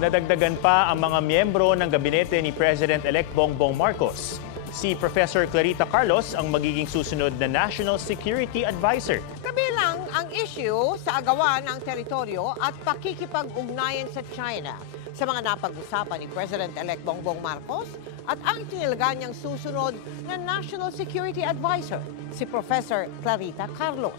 Nadagdagan pa ang mga miyembro ng gabinete ni President-elect Bongbong Marcos. Si Professor Clarita Carlos ang magiging susunod na National Security Advisor. Kabilang ang issue sa agawan ng teritoryo at pakikipag-ugnayan sa China. Sa mga napag-usapan ni President-elect Bongbong Marcos at ang tinilga niyang susunod na National Security Advisor, si Professor Clarita Carlos.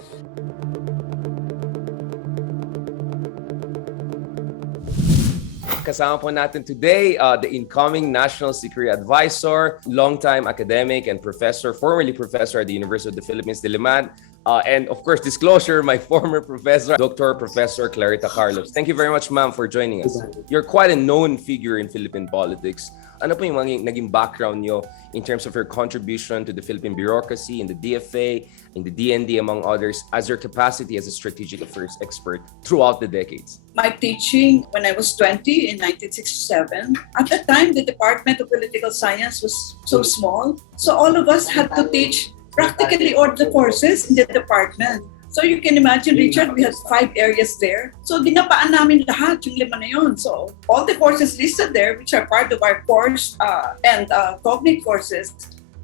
Kasama po natin today the incoming National Security Advisor, longtime academic and professor, formerly professor at the University of the Philippines, Diliman. And of course, disclosure, my former professor, Dr. Professor Clarita Carlos. Thank you very much, ma'am, for joining us. You're quite a known figure in Philippine politics. Ano po yung naging background nyo in terms of your contribution to the Philippine bureaucracy, in the DFA, in the DND, among others, as your capacity as a strategic affairs expert throughout the decades? My teaching when I was 20 in 1967, at the time the Department of Political Science was so small, so all of us had to teach practically all the courses in the department. So you can imagine, Richard, we had 5 areas there. So dinapaan namin lahat yung 5 na yun. So all the courses listed there, which are part of our course and cognitive courses,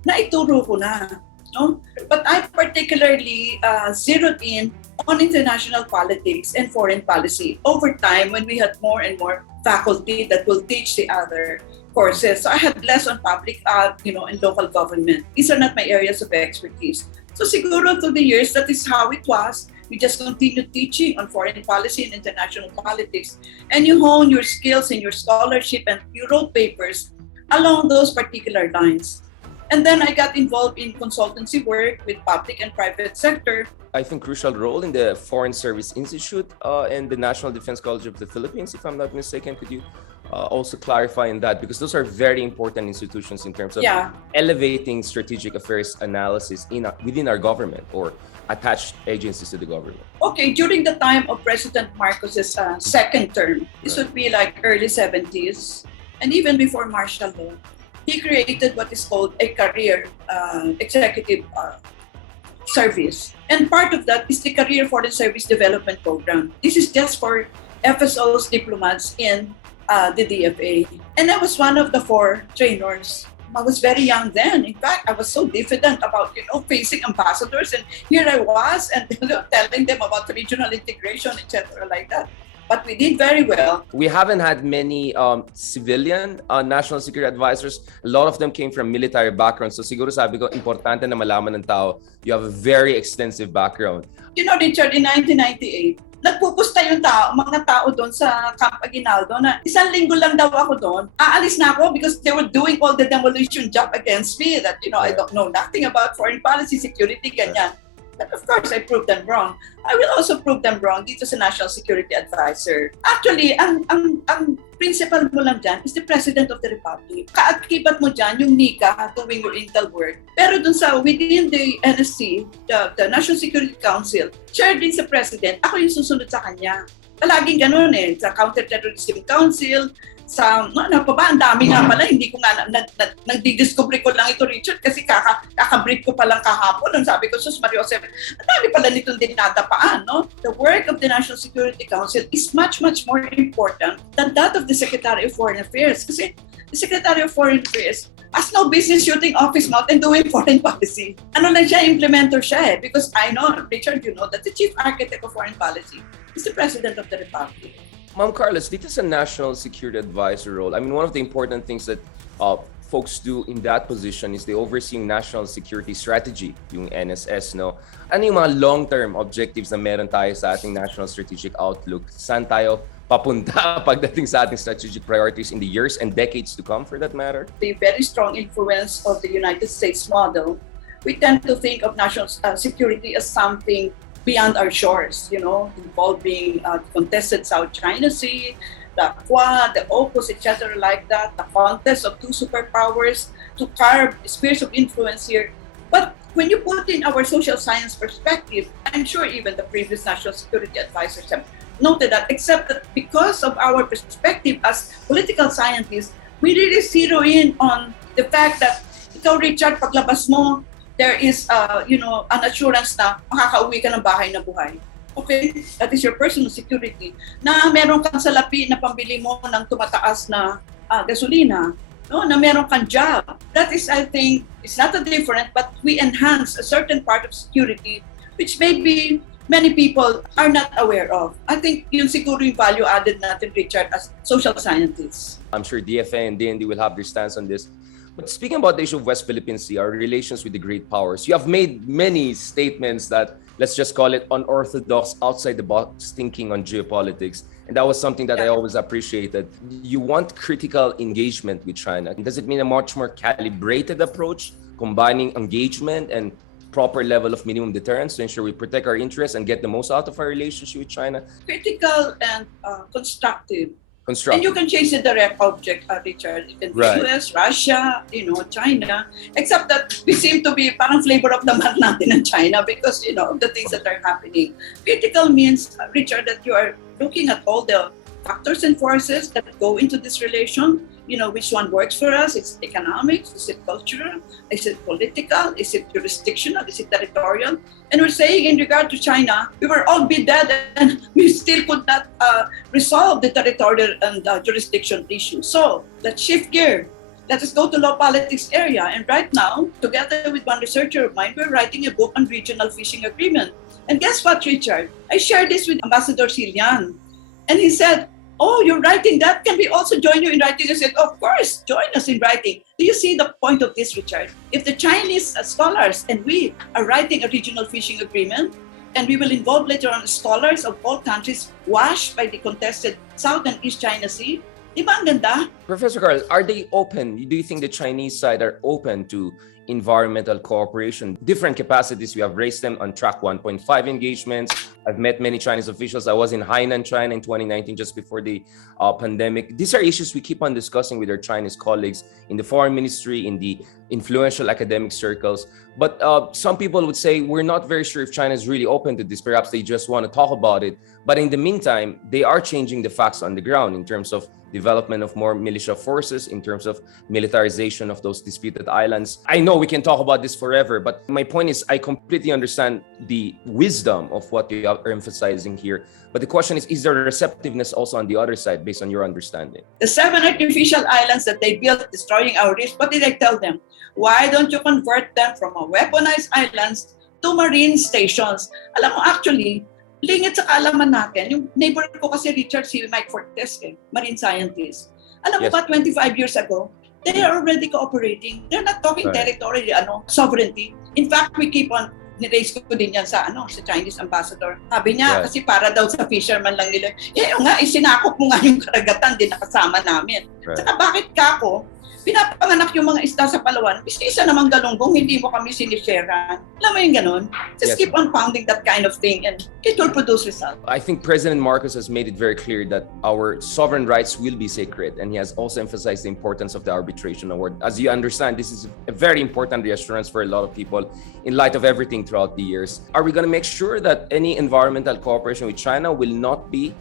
na ituro ko na. No? But I particularly zeroed in on international politics and foreign policy over time when we had more and more faculty that will teach the other courses. So I had less on public, and local government. These are not my areas of expertise. So siguro through the years, that is how it was. We just continued teaching on foreign policy and international politics. And you hone your skills in your scholarship and you wrote papers along those particular lines. And then I got involved in consultancy work with public and private sector. I think crucial role in the Foreign Service Institute and the National Defense College of the Philippines, if I'm not mistaken. Could you also clarify in that? Because those are very important institutions in terms of elevating strategic affairs analysis within our government or attached agencies to the government. Okay, during the time of President Marcos's second term, this would be like early 70s, and even before martial law, he created what is called a career executive service. And part of that is the Career Foreign Service Development Program. This is just for FSOs, diplomats in the DFA. And I was one of the 4 trainers. I was very young then. In fact, I was so diffident about, facing ambassadors. And here I was and telling them about regional integration, etc. like that. But we did very well. We haven't had many civilian national security advisors. A lot of them came from military backgrounds. So siguro sabi ko, importante na malaman ng tao, you have a very extensive background. Richard, in 1998, nagpupusta yung mga tao doon sa Camp Aguinaldo na 1 linggo lang daw ako doon. Aalis na ako because they were doing all the demolition job against me that, I don't know nothing about foreign policy, security, ganyan. But of course, I proved them wrong. I will also prove them wrong dito sa National Security Advisor. Actually, ang principal mo lang dyan is the President of the Republic. Kaakibat mo dyan yung NICA doing your intel work. Pero dun sa within the NSC, the National Security Council, chair din sa President, ako yung susunod sa kanya. Palaging ganun sa Counter-Terrorism Council, sa ang dami nga pala, hindi ko nga nagdi-discover ko lang ito, Richard, kasi kaka-brief ko pa lang kahapon. Nung sabi ko, Sus Mario Jose, ang dami pala nitong dinadapaan, no? The work of the National Security Council is much, much more important than that of the Secretary of Foreign Affairs. Kasi the Secretary of Foreign Affairs has no business shooting office mouth and doing foreign policy. Ano lang siya, implementer siya Because I know, Richard, that the chief architect of foreign policy is the President of the Republic. Ma'am Carlos, dito sa National Security Advisor role, I mean, one of the important things that folks do in that position is the overseeing national security strategy, yung NSS, no? Ano yung mga long-term objectives na meron tayo sa ating national strategic outlook? Saan tayo papunta pagdating sa ating strategic priorities in the years and decades to come, for that matter? The very strong influence of the United States model, we tend to think of national security as something beyond our shores, involving the contested South China Sea, the Quad, the AUKUS, etc. like that, the contest of 2 superpowers to carve spheres of influence here. But when you put in our social science perspective, I'm sure even the previous national security advisors have noted that, except that because of our perspective as political scientists, we really zero in on the fact that ikaw, Richard, paglabas mo, there is, an assurance na makakauwi ka ng bahay na buhay. Okay? That is your personal security. Na meron kang salapi na pambili mo ng tumataas na gasolina, no? Na meron kang job. That is, I think, it's not a different, but we enhance a certain part of security which maybe many people are not aware of. I think yun siguro yung value added natin, Richard, as social scientists. I'm sure DFA and DND will have their stance on this. But speaking about the issue of West Philippine Sea, our relations with the great powers, you have made many statements that, let's just call it unorthodox, outside the box thinking on geopolitics. And that was something that I always appreciated. You want critical engagement with China. Does it mean a much more calibrated approach, combining engagement and proper level of minimum deterrence to ensure we protect our interests and get the most out of our relationship with China? Critical and constructive. Constructive. And you can change the direct object, Richard. It can be Right. US, Russia, China. Except that we seem to be parang flavor of the month natin in China because, the things that are happening. Critical means, Richard, that you are looking at all the factors and forces that go into this relation. Which one works for us? It's economics, is it cultural, is it political, is it jurisdictional, is it territorial? And we're saying in regard to China, we were all be dead and we still could not resolve the territorial and jurisdiction issue. So let's shift gear. Let us go to law politics area. And right now, together with one researcher of mine, we're writing a book on regional fishing agreement. And guess what, Richard? I shared this with Ambassador Silian. And he said, "Oh, you're writing that? Can we also join you in writing?" I said, "Of course, join us in writing." Do you see the point of this, Richard? If the Chinese scholars and we are writing a regional fishing agreement, and we will involve later on scholars of all countries washed by the contested South and East China Sea, di ba ang ganda? Professor Carlos, are they open? Do you think the Chinese side are open to environmental cooperation? Different capacities, we have raised them on track 1.5 engagements. I've met many Chinese officials. I was in Hainan, China in 2019, just before the pandemic. These are issues we keep on discussing with our Chinese colleagues in the foreign ministry, in the influential academic circles. But some people would say, we're not very sure if China is really open to this. Perhaps they just want to talk about it. But in the meantime, they are changing the facts on the ground in terms of development of more militia forces, in terms of militarization of those disputed islands. I know we can talk about this forever, but my point is I completely understand the wisdom of what you are emphasizing here. But the question is there receptiveness also on the other side based on your understanding? The 7 artificial islands that they built destroying our reef, what did I tell them? Why don't you convert them from a weaponized islands to marine stations? Alam mo, actually, lingit sa kaalaman natin, yung neighbor ko kasi Richard, si Mike Fortes, marine scientist. Alam mo Yes. ba, 25 years ago, they are already cooperating. They're not talking Right. territory, sovereignty. In fact, we keep on, niraise ko din yan sa Chinese ambassador. Sabi niya, Right. kasi para daw sa fisherman lang nila, yung nga, isinakop mo nga yung karagatan, din nakasama namin. Right. Saka bakit kako? Pinapanganak yung mga isda sa Palawan, isa namang galunggong, hindi mo kami sinisharean. Alam mo yung ganun? Just Yes. keep on pounding that kind of thing and it will produce results. I think President Marcos has made it very clear that our sovereign rights will be sacred, and he has also emphasized the importance of the arbitration award. As you understand, this is a very important reassurance for a lot of people in light of everything throughout the years. Are we going to make sure that any environmental cooperation with China will not be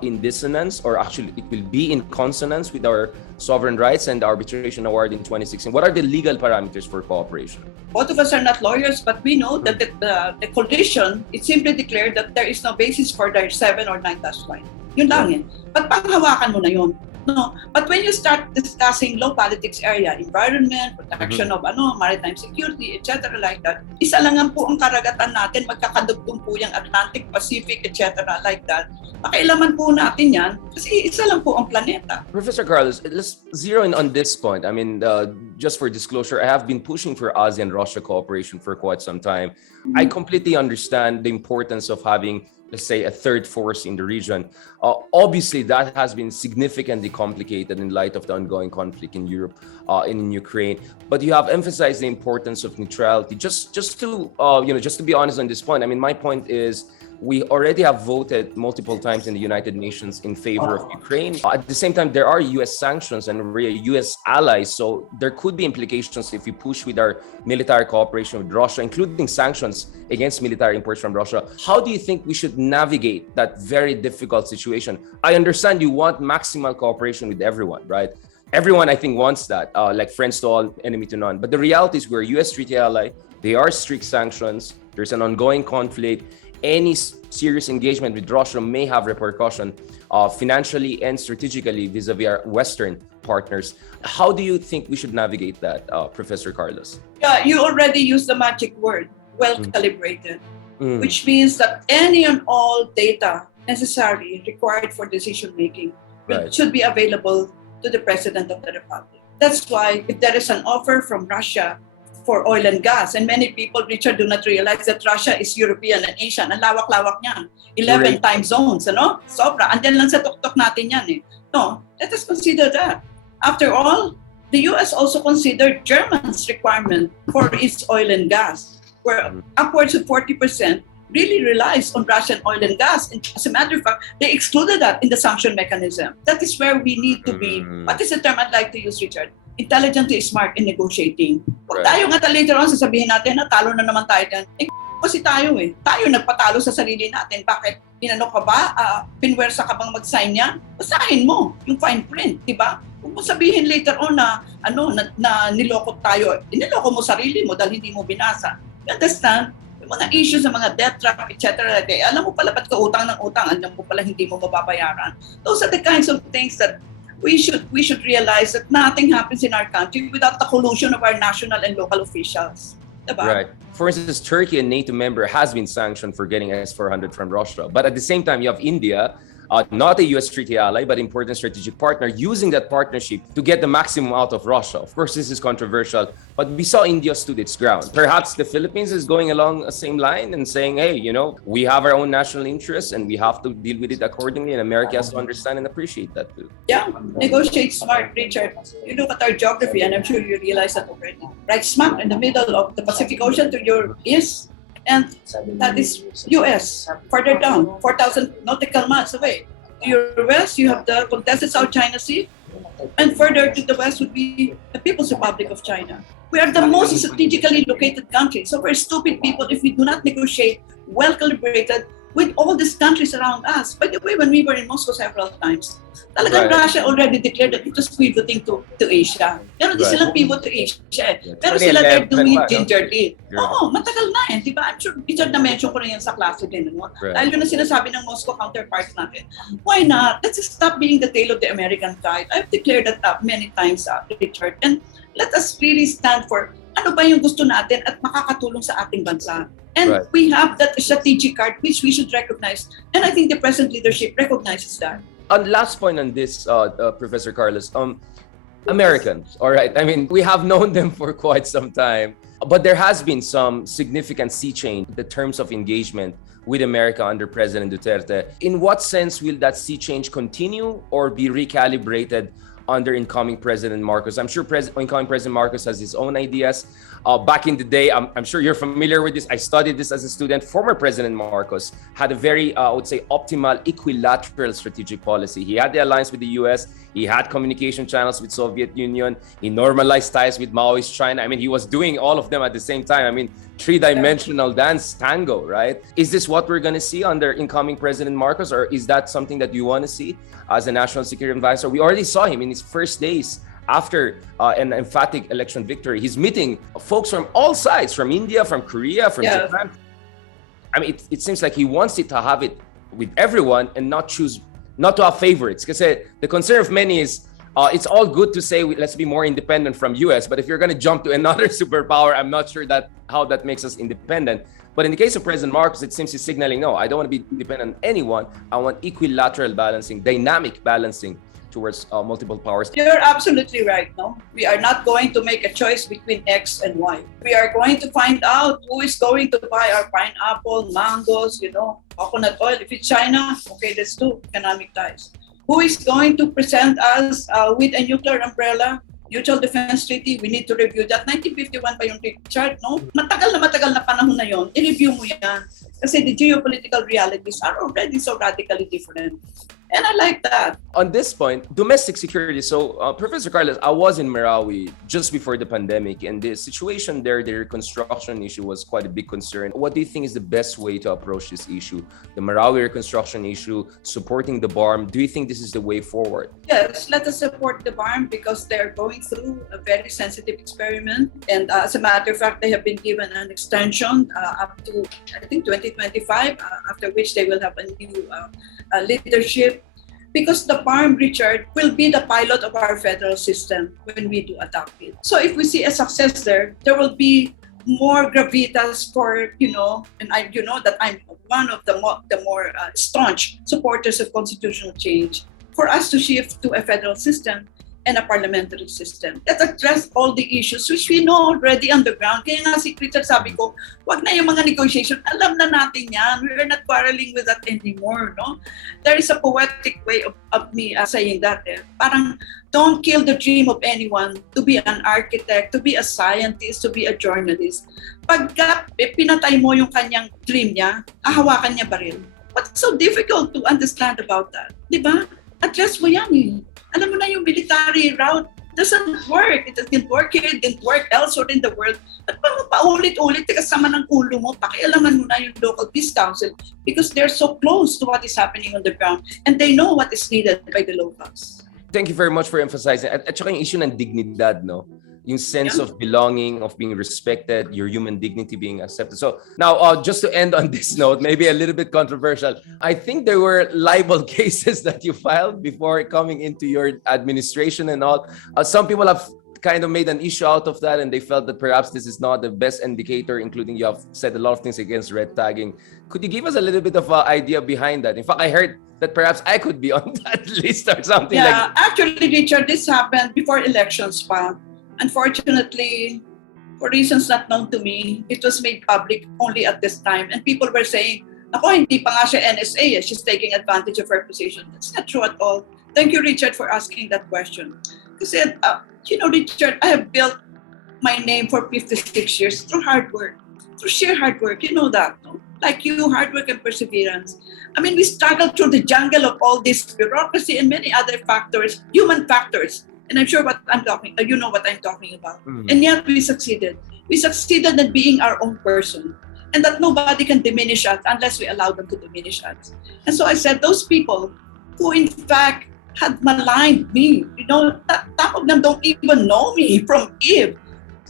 in dissonance, or actually it will be in consonance with our sovereign rights and the arbitration award in 2016? What are the legal parameters for cooperation? Both of us are not lawyers, but we know that the condition, it simply declared that there is no basis for their 7 or 9 dash line. Yun lang yun. But panghawakan mo na yun. No, but when you start discussing law politics area, environment, protection of maritime security, etc. like that, isa lang po ang karagatan natin, magkakadugtong po yung Atlantic, Pacific, etc. like that. Pakailaman po natin yan kasi isa lang po ang planeta. Professor Carlos, let's zero in on this point. I mean, just for disclosure, I have been pushing for ASEAN-Russia cooperation for quite some time. I completely understand the importance of having, let's say, a third force in the region. Obviously, that has been significantly complicated in light of the ongoing conflict in Europe and in Ukraine. But you have emphasized the importance of neutrality. Just to be honest on this point, I mean, my point is, we already have voted multiple times in the United Nations in favor of Ukraine. At the same time, there are US sanctions and we're US allies. So there could be implications if we push with our military cooperation with Russia, including sanctions against military imports from Russia. How do you think we should navigate that very difficult situation? I understand you want maximal cooperation with everyone, right? Everyone, I think, wants that, like friends to all, enemy to none. But the reality is we're a US treaty ally. There are strict sanctions. There's an ongoing conflict. any serious engagement with Russia may have repercussion financially and strategically vis-a-vis our Western partners. How do you think we should navigate that, Professor Carlos? Yeah, you already used the magic word, well-calibrated, which means that any and all data necessary required for decision-making should be available to the President of the Republic. That's why if there is an offer from Russia for oil and gas, and many people, Richard, do not realize that Russia is European and Asian. Ang lawak-lawak niyan. 11 time zones, ano? Sobra. Andyan lang sa tuktok natin yan eh. No, let us consider that. After all, the US also considered Germany's requirement for its oil and gas, where upwards of 40% really relies on Russian oil and gas. And as a matter of fact, they excluded that in the sanction mechanism. That is where we need to be. What is the term I'd like to use, Richard? Intelligently smart in negotiating. Kung tayo nga later on sasabihin natin na talo na naman tayo dyan, kasi tayo eh. Tayo nagpatalo sa sarili natin. Bakit? Inano ka ba? Pinwersa ka bang mag-sign yan? Basahin mo yung fine print, di ba? Kung mo sabihin later on na, na niloko tayo, niloko mo sarili mo dahil hindi mo binasa. You understand? Yung mga issues sa mga debt trap, etc. Alam mo pala ba't ka utang ng utang, alam mo pala hindi mo mababayaran. Those are the kinds of things that we should realize that nothing happens in our country without the collusion of our national and local officials. Diba? Right. For instance, Turkey, a NATO member, has been sanctioned for getting S-400 from Russia. But at the same time, you have India, not a US treaty ally, but important strategic partner, using that partnership to get the maximum out of Russia. Of course, this is controversial, but we saw India stood its ground. Perhaps the Philippines is going along the same line and saying, hey, we have our own national interests and we have to deal with it accordingly, and America has to understand and appreciate that too. Yeah, negotiate smart, Richard. You look at our geography, and I'm sure you realize that already. Right smack in the middle of the Pacific Ocean to your east, and that is US. Further down, 4,000 nautical miles away. To your west, you have the contested South China Sea, and further to the west would be the People's Republic of China. We are the most strategically located country, so we're stupid people if we do not negotiate well-calibrated with all these countries around us. By the way, when we were in Moscow several times, talagang Russia already declared that it was pivoting to Asia. Pero di silang pivot to Asia. Pero sila they're doing it gingerly. Oo, matagal na eh. Diba? I'm sure Richard na-mention ko na yan sa klase din. No? Dahil yun na sinasabi ng Moscow counterparts natin. Why not? Let's stop being the tail of the American kite. I've declared that many times, Richard. And let us really stand for ano ba yung gusto natin at makakatulong sa ating bansa. And we have that strategic card which we should recognize. And I think the present leadership recognizes that. Last point on this, Professor Carlos, Americans, all right? I mean, we have known them for quite some time, but there has been some significant sea change in the terms of engagement with America under President Duterte. In what sense will that sea change continue or be recalibrated under incoming President Marcos? I'm sure incoming President Marcos has his own ideas. Back in the day, I'm sure you're familiar with this. I studied this as a student. Former President Marcos had a very, I would say, optimal equilateral strategic policy. He had the alliance with the US. He had communication channels with Soviet Union. He normalized ties with Maoist China. I mean, he was doing all of them at the same time. I mean, three-dimensional dance tango, right? Is this what we're going to see under incoming President Marcos, or is that something that you want to see as a national security advisor? We already saw him in his first days after an emphatic election victory. He's meeting folks from all sides, from India, from Korea, from Japan. I mean, it seems like he wants it to have it with everyone and not to have favorites. Because the concern of many is, it's all good to say let's be more independent from US, but if you're going to jump to another superpower, I'm not sure how that makes us independent. But in the case of President Marcos, it seems he's signaling, no, I don't want to be dependent on anyone. I want equilateral balancing, dynamic balancing towards multiple powers. You're absolutely right, no? We are not going to make a choice between X and Y. We are going to find out who is going to buy our pineapple, mangoes, coconut oil. If it's China, okay, let's do economic ties. Who is going to present us with a nuclear umbrella? Mutual Defense Treaty, we need to review that. 1951 pa yung Richard, no? Matagal na panahon na yon. I-review mo yan. Kasi the geopolitical realities are already so radically different. And I like that. On this point, domestic security. So, Professor Carlos, I was in Marawi just before the pandemic, and the situation there, the reconstruction issue was quite a big concern. What do you think is the best way to approach this issue? The Marawi reconstruction issue, supporting the BARM. Do you think this is the way forward? Yes, let us support the BARM because they're going through a very sensitive experiment. And as a matter of fact, they have been given an extension up to, I think, 2025, after which they will have a new leadership. Because the BARM, Richard, will be the pilot of our federal system when we do adopt it. So if we see a success there, there will be more gravitas for, and you know that I'm one of the more staunch supporters of constitutional change, for us to shift to a federal system and a parliamentary system that address all the issues which we know already on the ground. Kaya nga si Richard, sabi ko, wag na yung mga negotiation. Alam na natin yan. We are not quarreling with that anymore, no? There is a poetic way of me saying that. Parang, don't kill the dream of anyone to be an architect, to be a scientist, to be a journalist. Pagka pinatay mo yung kanyang dream niya, ahawakan niya baril. What's so difficult to understand about that? Di ba? Address mo yan eh. Alam mo na yung military route doesn't work. It didn't work here, it didn't work elsewhere in the world. At pa mo paulit-ulit, kasama ng ulo mo, pakialaman mo na yung local peace council because they're so close to what is happening on the ground and they know what is needed by the locals. Thank you very much for emphasizing. At saka yung issue ng dignidad, no? Yung sense of belonging, of being respected, your human dignity being accepted. So now, just to end on this note, maybe a little bit controversial, I think there were libel cases that you filed before coming into your administration and all. Some people have kind of made an issue out of that and they felt that perhaps this is not the best indicator, including you have said a lot of things against red tagging. Could you give us a little bit of an idea behind that? In fact, I heard that perhaps I could be on that list or something like that. Yeah, actually, Richard, this happened before elections pa. Unfortunately, for reasons not known to me, it was made public only at this time. And people were saying, ako, hindi pa nga siya NSA, she's taking advantage of her position. That's not true at all. Thank you, Richard, for asking that question. Kasi, Richard, I have built my name for 56 years through hard work, through sheer hard work. You know that, no? Like you, hard work and perseverance. I mean, we struggled through the jungle of all this bureaucracy and many other factors, human factors. And I'm sure you know what I'm talking about. Mm-hmm. And yet we succeeded. We succeeded in being our own person. And that nobody can diminish us unless we allow them to diminish us. And so I said, those people who in fact had maligned me, some of them don't even know me from Eve.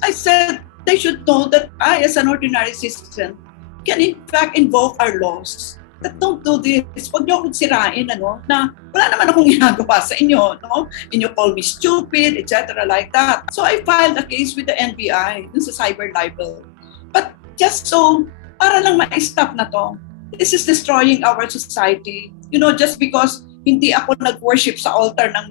I said, they should know that I, as an ordinary citizen, can in fact invoke our laws. That don't do this. Huwag niyo akong sirain, na wala naman akong ginagawa sa inyo, no? And you call me stupid, etc. like that. So I filed a case with the NBI dun sa cyber libel. But just so, para lang ma-stop na to, this is destroying our society. Just because hindi ako nag-worship sa altar ng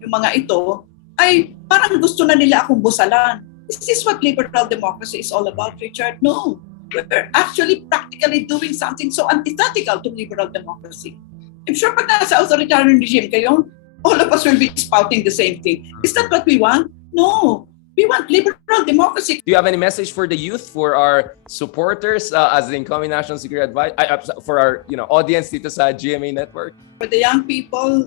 yung mga ito, ay parang gusto na nila akong busalan. Is this what liberal democracy is all about, Richard? No. We're actually practically doing something so antithetical to liberal democracy. I'm sure pag nasa authoritarian regime kayo, all of us will be spouting the same thing. Is that what we want? No. We want liberal democracy. Do you have any message for the youth, for our supporters as the incoming National Security Advisor, for our audience dito sa GMA Network? For the young people,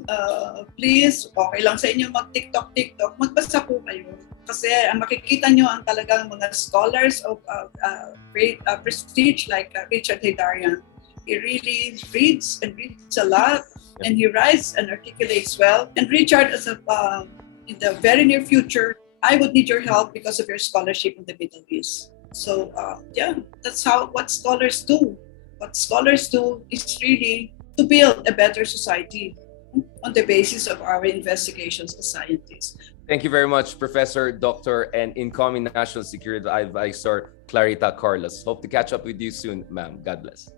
please, okay lang sa inyo mag-TikTok, magbasa po kayo. Kasi makikita nyo ang talagang mga scholars of great prestige like Richard Heydarian. He really reads a lot, and he writes and articulates well. And Richard, in the very near future, I would need your help because of your scholarship in the Middle East. So that's what scholars do. What scholars do is really to build a better society on the basis of our investigations as scientists. Thank you very much, Professor, Dr. and incoming National Security Advisor Clarita Carlos. Hope to catch up with you soon, ma'am. God bless.